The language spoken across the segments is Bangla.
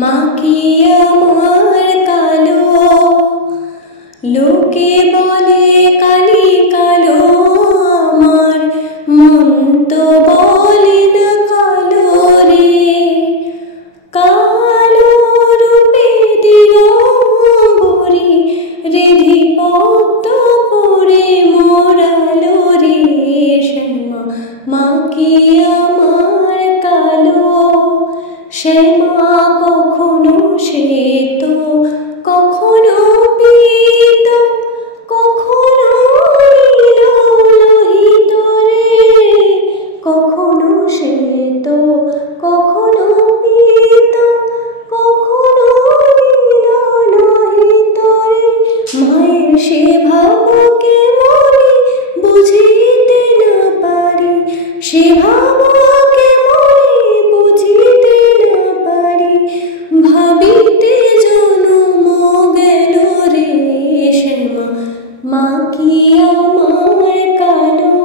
মা কি আমার কালো, লোকে বলে কালি কালো, আমার মন তো বলে না কালো রে। কালো রূপে দিগম্বরী রেধি পদ্ম করে মোড়ালো রে। শ্যামা মা কি আমার কালো, শ্যামা কখনো শ্বেত, কখনো পীত, কখনো নীল লোহিত রে। কখনো শ্বেত, কখনো পীত, কখনো নীল লোহিত রে। মায়ের সে ভাবকে মনে বুঝিতে না পারি, সে ভাবকে মনে বুঝিতে না পারি, ভাবিতে জনম গেল রে। শ্যামা মা কি আমার কালো,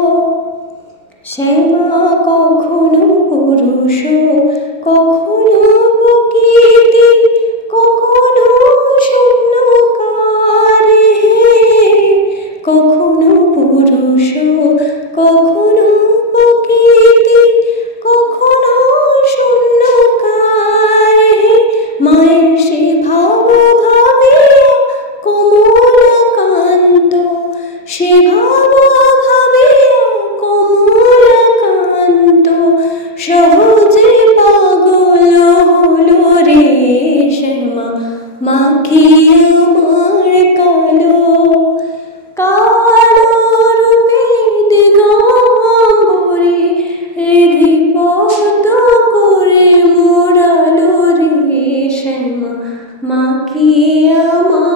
শ্যামা কখনো পুরুষ, কখনো প্রকৃতি, কখনো শূন্যকার হে। কখনো পুরুষ, কখনো প্রকৃতি, কখনো শূন্যকার হে। মায়ের সে ভাব ভাবে কমলাকান্ত, সে ভাব ভাবে কমলাকান্ত, সহজে পাগল হলো রে। শ্যামা মা কি আমার কালো, কালো রূপে দিগম্বরী রেধি পদ্ম করে মোড়ালো রে। শ্যামা মা কি আমার